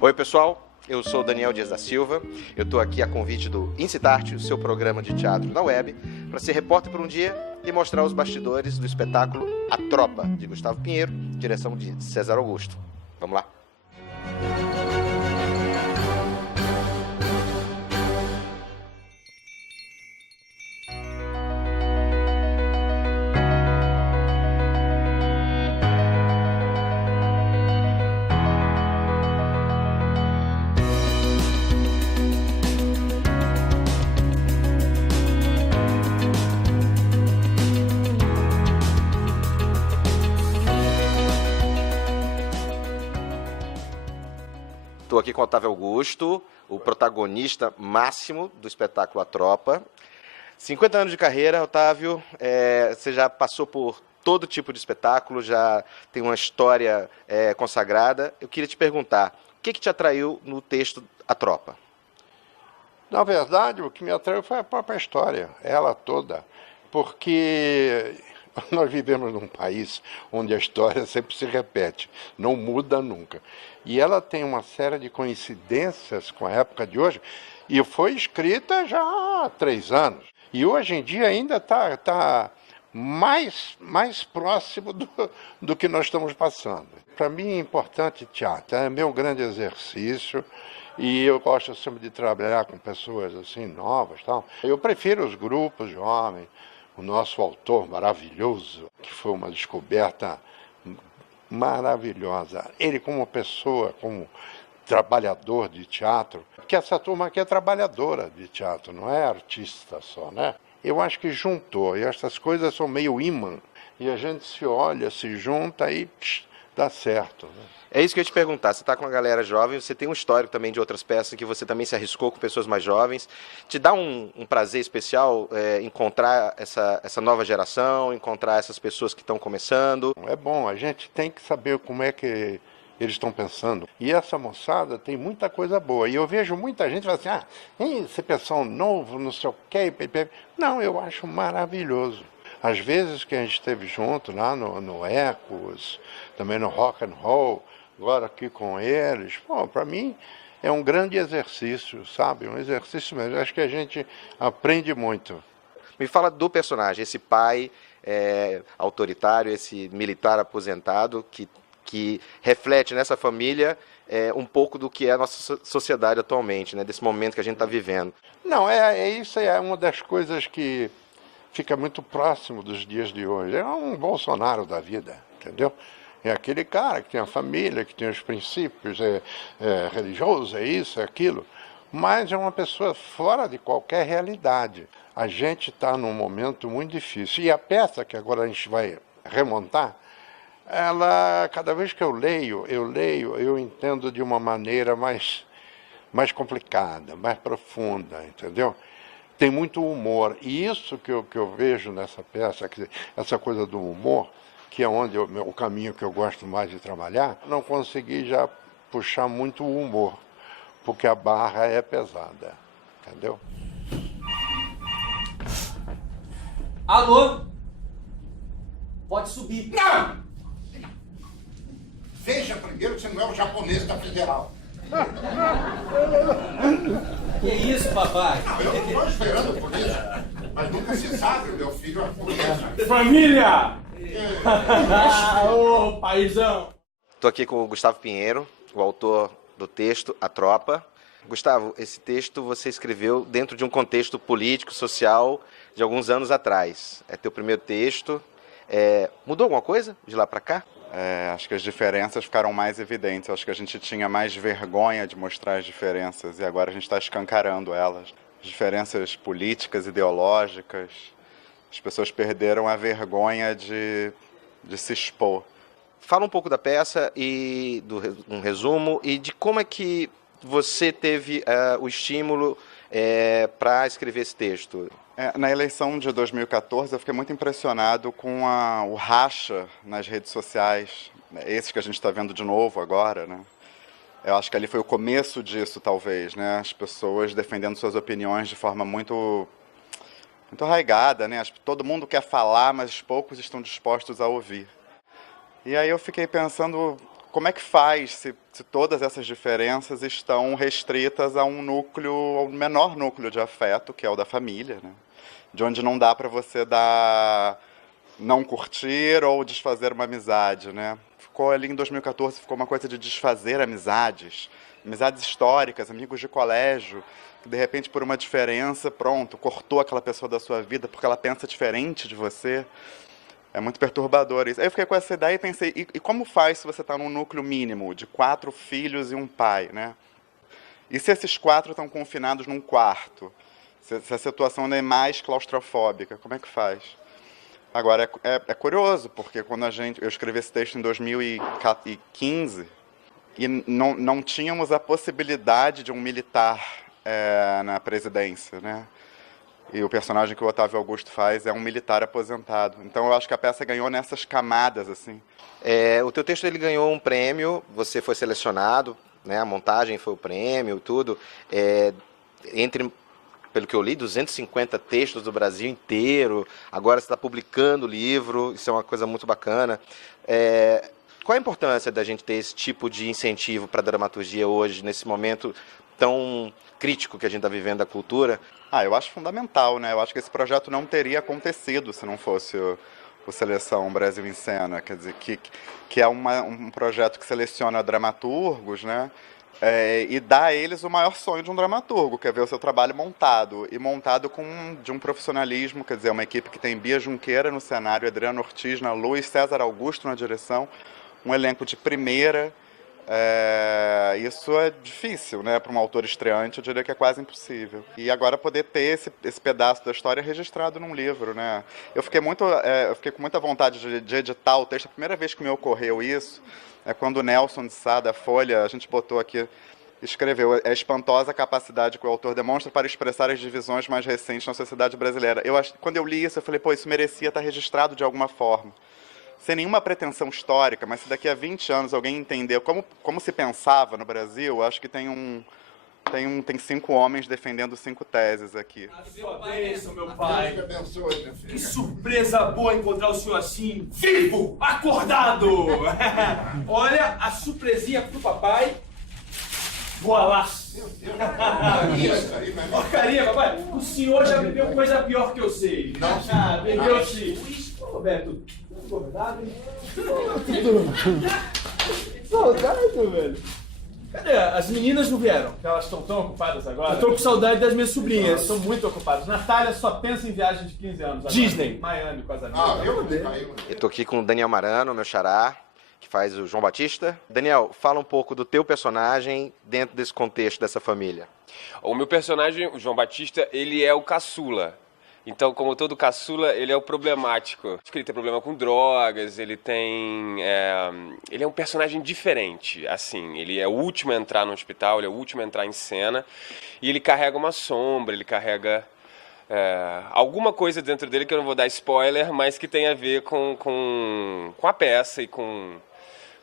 Oi, pessoal. Eu sou Daniel Dias da Silva. Eu estou aqui a convite do Incitarte, o seu programa de teatro na web, para ser repórter por um dia e mostrar os bastidores do espetáculo A Tropa, de Gustavo Pinheiro, direção de César Augusto. Vamos lá. Estou aqui com o Otávio Augusto, o protagonista máximo do espetáculo A Tropa. 50 anos de carreira, Otávio, você já passou por todo tipo de espetáculo, já tem uma história consagrada. Eu queria te perguntar, o que te atraiu no texto A Tropa? Na verdade, o que me atraiu foi a própria história, ela toda, porque nós vivemos num país onde a história sempre se repete, não muda nunca. E ela tem uma série de coincidências com a época de hoje, e foi escrita já há 3 anos. E hoje em dia ainda está mais próximo do que nós estamos passando. Para mim é importante teatro, é meu grande exercício, e eu gosto sempre de trabalhar com pessoas assim novas, tal. Eu prefiro os grupos jovens. O nosso autor maravilhoso, que foi uma descoberta maravilhosa. Ele como pessoa, como trabalhador de teatro, porque essa turma aqui é trabalhadora de teatro, não é artista só, né? Eu acho que juntou, e essas coisas são meio imã, e a gente se olha, se junta e dá certo, né? É isso que eu ia te perguntar. Você está com uma galera jovem, você tem um histórico também de outras peças que você também se arriscou com pessoas mais jovens. Te dá um prazer especial encontrar essa nova geração, encontrar essas pessoas que estão começando? É bom, a gente tem que saber como é que eles estão pensando. E essa moçada tem muita coisa boa. E eu vejo muita gente falando assim, esse pessoal novo, não sei o quê. Não, eu acho maravilhoso. Às vezes que a gente esteve junto lá no Ecos, também no Rock and Roll, agora aqui com eles, para mim é um grande exercício, sabe? Um exercício mesmo. Eu acho que a gente aprende muito. Me fala do personagem, esse pai autoritário, esse militar aposentado que reflete nessa família um pouco do que é a nossa sociedade atualmente, né? Desse momento que a gente está vivendo. Não, isso é uma das coisas que fica muito próximo dos dias de hoje. É um Bolsonaro da vida, entendeu? É aquele cara que tem a família, que tem os princípios religiosos, é isso, é aquilo. Mas é uma pessoa fora de qualquer realidade. A gente está num momento muito difícil. E a peça que agora a gente vai remontar, ela, cada vez que eu leio, eu entendo de uma maneira mais complicada, mais profunda, entendeu? Tem muito humor, e isso que eu vejo nessa peça, essa coisa do humor, que é o caminho que eu gosto mais de trabalhar, não consegui já puxar muito o humor, porque a barra é pesada, entendeu? Alô? Pode subir. Não! Veja primeiro que você não é o japonês da Federal. Que isso, papai? Eu não estou esperando por isso, mas nunca se sabe, meu filho é polícia. Família! Ô, paizão! Estou aqui com o Gustavo Pinheiro, o autor do texto A Tropa. Gustavo, esse texto você escreveu dentro de um contexto político, social, de alguns anos atrás. É teu primeiro texto. Mudou alguma coisa de lá para cá? Acho que as diferenças ficaram mais evidentes. Acho que a gente tinha mais vergonha de mostrar as diferenças e agora a gente está escancarando elas. As diferenças políticas, ideológicas. As pessoas perderam a vergonha de se expor. Fala um pouco da peça e um resumo e de como é que você teve o estímulo para escrever esse texto. Na eleição de 2014, eu fiquei muito impressionado com o racha nas redes sociais, esses que a gente está vendo de novo agora, né? Eu acho que ali foi o começo disso, talvez, né? As pessoas defendendo suas opiniões de forma muito arraigada, né? Todo mundo quer falar, mas poucos estão dispostos a ouvir. E aí eu fiquei pensando como é que faz se todas essas diferenças estão restritas a um núcleo, ao menor núcleo de afeto, que é o da família, né? De onde não dá para você não curtir ou desfazer uma amizade, né? Ficou ali em 2014, ficou uma coisa de desfazer amizades históricas, amigos de colégio, que de repente por uma diferença, pronto, cortou aquela pessoa da sua vida porque ela pensa diferente de você. É muito perturbador isso. Aí eu fiquei com essa ideia e pensei, e como faz se você está num núcleo mínimo de 4 filhos e um pai, né? E se esses 4 estão confinados num quarto? Se a situação ainda é mais claustrofóbica, como é que faz? Agora, é curioso, porque quando eu escrevi esse texto em 2015, e não tínhamos a possibilidade de um militar na presidência, né? E o personagem que o Otávio Augusto faz é um militar aposentado. Então eu acho que a peça ganhou nessas camadas, assim. O teu texto ele ganhou um prêmio, você foi selecionado, né? A montagem foi o prêmio, tudo. Entre, pelo que eu li, 250 textos do Brasil inteiro. Agora você está publicando o livro, isso é uma coisa muito bacana. Qual a importância da gente ter esse tipo de incentivo para a dramaturgia hoje, nesse momento tão crítico que a gente está vivendo da cultura? Eu acho fundamental, né? Eu acho que esse projeto não teria acontecido se não fosse o Seleção Brasil em Cena, quer dizer, que é um projeto que seleciona dramaturgos, né? E dá a eles o maior sonho de um dramaturgo, que é ver o seu trabalho montado, e montado de um profissionalismo, quer dizer, uma equipe que tem Bia Junqueira no cenário, Adriano Ortiz na luz, César Augusto na direção, um elenco de primeira. Isso é difícil, né, para um autor estreante, eu diria que é quase impossível. E agora poder ter esse pedaço da história registrado num livro, né? Eu fiquei com muita vontade de editar o texto. A primeira vez que me ocorreu isso é quando o Nelson de Sá, da Folha, a gente botou aqui, escreveu: é espantosa a capacidade que o autor demonstra para expressar as divisões mais recentes na sociedade brasileira. Quando eu li isso, eu falei, isso merecia estar registrado de alguma forma. Sem nenhuma pretensão histórica, mas se daqui a 20 anos alguém entender como se pensava no Brasil, acho que tem 5 homens defendendo 5 teses aqui. Abençoe, meu pai. Deus te abençoe, meu filho. Que surpresa boa encontrar o senhor assim, vivo, acordado. Olha a surpresinha pro papai. Boa lá. Isso aí, mas Porcaria, papai. O senhor já bebeu coisa pior que eu sei. Não. Bebeu sim. Ô, Roberto, acordado, hein? Saudade, velho. Cadê? As meninas não vieram? Elas estão tão ocupadas agora? Eu tô com saudade das minhas sobrinhas. Estão muito ocupadas. Natália só pensa em viagem de 15 anos agora. Disney. Miami com as amigas. Eu tô aqui com o Daniel Marano, meu xará, que faz o João Batista. Daniel, fala um pouco do teu personagem dentro desse contexto dessa família. O meu personagem, o João Batista, ele é o caçula. Então, como todo caçula, ele é o problemático. Acho que ele tem problema com drogas, ele é um personagem diferente, assim. Ele é o último a entrar no hospital, ele é o último a entrar em cena. E ele carrega uma sombra, ele carrega alguma coisa dentro dele que eu não vou dar spoiler, mas que tem a ver com a peça e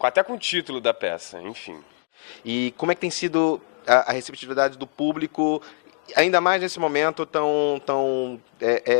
até com o título da peça, enfim. E como é que tem sido a receptividade do público, ainda mais nesse momento tão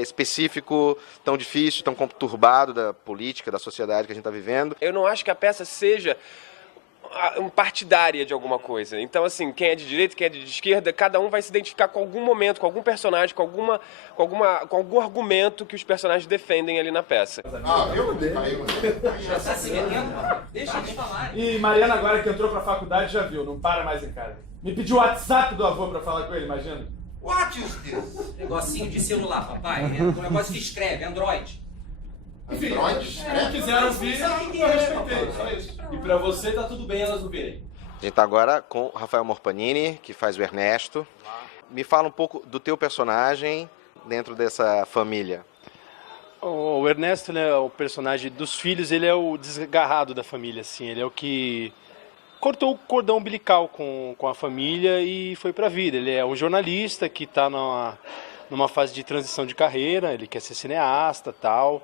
específico, tão difícil, tão conturbado da política, da sociedade que a gente está vivendo? Eu não acho que a peça seja partidária de alguma coisa. Então, assim, quem é de direita, quem é de esquerda, cada um vai se identificar com algum momento, com algum personagem, com algum argumento que os personagens defendem ali na peça. Deixa eles falar. E Mariana, agora que entrou pra faculdade, já viu, não para mais em casa. Me pediu o WhatsApp do avô pra falar com ele, imagina. What is this? Negocinho de celular, papai. É um negócio que escreve, Android. Android? Não quiseram vir, eu respeitei, só isso. E pra você tá tudo bem elas não verem. A gente está agora com o Rafael Morpanini, que faz o Ernesto. Me fala um pouco do teu personagem dentro dessa família. O Ernesto, né, o personagem dos filhos, ele é o desgarrado da família, assim. Ele é o que cortou o cordão umbilical com a família e foi pra vida. Ele é um jornalista que está numa fase de transição de carreira, ele quer ser cineasta e tal.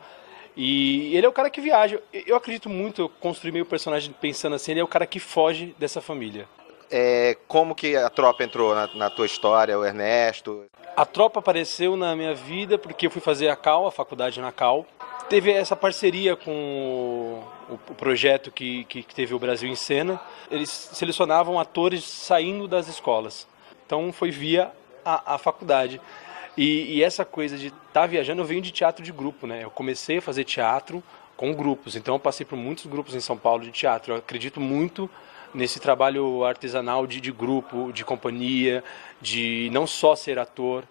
E ele é o cara que viaja. Eu acredito muito, eu construí meu personagem pensando assim, ele é o cara que foge dessa família. Como que a tropa entrou na tua história, o Ernesto? A tropa apareceu na minha vida porque eu fui fazer a faculdade na Cal. Teve essa parceria com o projeto que teve o Brasil em Cena, eles selecionavam atores saindo das escolas. Então foi via a faculdade. E essa coisa de estar viajando, eu venho de teatro de grupo, né? Eu comecei a fazer teatro com grupos, então eu passei por muitos grupos em São Paulo de teatro. Eu acredito muito nesse trabalho artesanal de grupo, de companhia, de não só ser ator.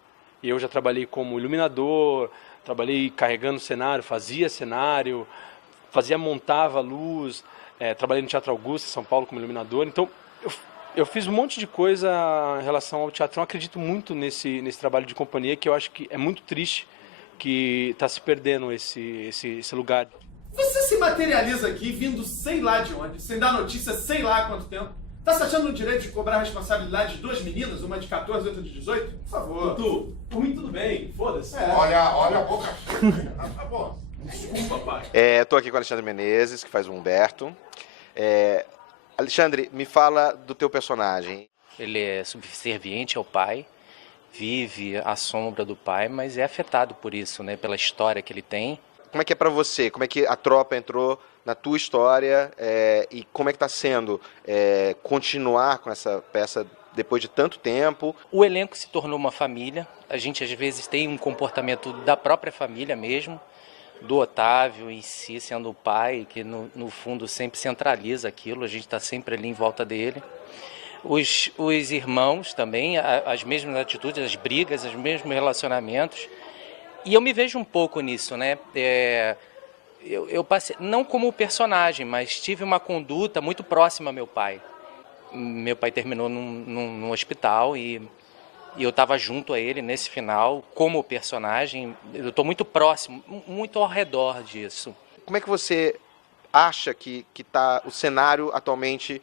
Eu já trabalhei como iluminador, trabalhei carregando cenário, montava luz, trabalhei no Teatro Augusto, em São Paulo, como iluminador. Então, eu fiz um monte de coisa em relação ao teatro. Eu acredito muito nesse trabalho de companhia, que eu acho que é muito triste que está se perdendo esse lugar. Você se materializa aqui vindo sei lá de onde, sem dar notícia sei lá há quanto tempo. Tá se achando no direito de cobrar a responsabilidade de 2 meninas, uma de 14 e outra de 18? Por favor. Dudu, por mim tudo bem, foda-se. Olha a boca. Tá bom. Desculpa, pai. Estou aqui com o Alexandre Menezes, que faz o Humberto. Alexandre, me fala do teu personagem. Ele é subserviente ao pai, vive à sombra do pai, mas é afetado por isso, né? Pela história que ele tem. Como é que é pra você? Como é que a tropa entrou na tua história e como é que está sendo continuar com essa peça depois de tanto tempo? O elenco se tornou uma família. A gente às vezes tem um comportamento da própria família mesmo, do Otávio em si, sendo o pai, que no fundo sempre centraliza aquilo, a gente está sempre ali em volta dele. Os irmãos também, as mesmas atitudes, as brigas, os mesmos relacionamentos. E eu me vejo um pouco nisso, né? Eu passei, não como personagem, mas tive uma conduta muito próxima ao meu pai. Meu pai terminou num hospital e eu estava junto a ele nesse final, como personagem. Eu estou muito próximo, muito ao redor disso. Como é que você acha que está o cenário atualmente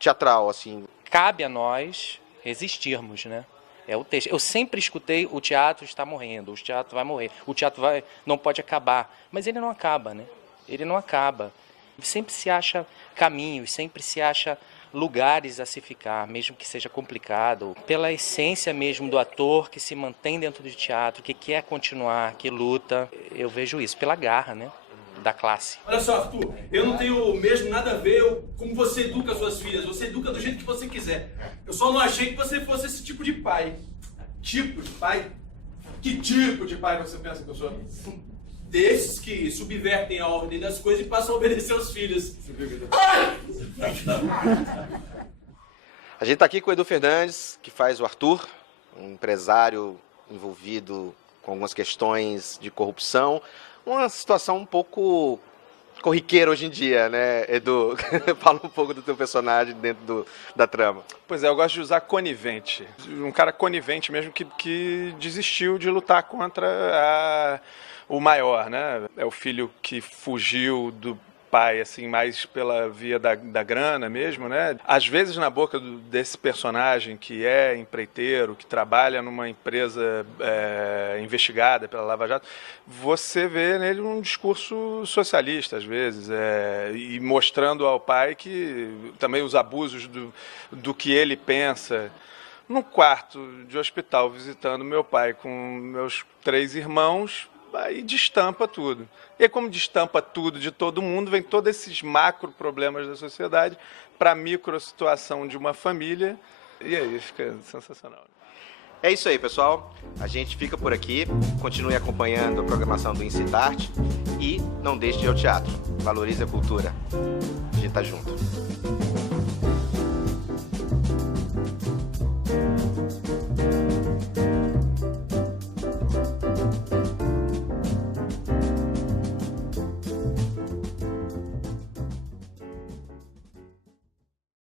teatral, assim? Cabe a nós resistirmos, né? É o texto. Eu sempre escutei: o teatro está morrendo, o teatro vai morrer, o teatro não pode acabar. Mas ele não acaba, né? Ele não acaba. Sempre se acha caminhos, sempre se acha lugares a se ficar, mesmo que seja complicado. Pela essência mesmo do ator que se mantém dentro do teatro, que quer continuar, que luta. Eu vejo isso, pela garra, né? Da classe. Olha só, Arthur, eu não tenho mesmo nada a ver como você educa suas filhas. Você educa do jeito que você quiser. Eu só não achei que você fosse esse tipo de pai. Tipo de pai? Que tipo de pai você pensa que eu sou? Desses que subvertem a ordem das coisas e passam a obedecer aos filhos. A gente está aqui com o Edu Fernandes, que faz o Arthur, um empresário envolvido com algumas questões de corrupção. Uma situação um pouco corriqueira hoje em dia, né, Edu? Fala um pouco do teu personagem dentro da trama. Pois é, eu gosto de usar conivente. Um cara conivente mesmo que desistiu de lutar contra o maior, né? É o filho que fugiu do pai, assim, mais pela via da grana mesmo, né? Às vezes na boca desse personagem que é empreiteiro, que trabalha numa empresa investigada pela Lava Jato, você vê nele um discurso socialista, às vezes, e mostrando ao pai que também os abusos do que ele pensa. No quarto de hospital, visitando meu pai com meus 3 irmãos, aí destampa tudo. E como destampa tudo de todo mundo, vem todos esses macro problemas da sociedade para a micro situação de uma família, e aí fica sensacional. É isso aí, pessoal. A gente fica por aqui. Continue acompanhando a programação do Incitarte e não deixe de ir ao teatro. Valorize a cultura. A gente tá junto.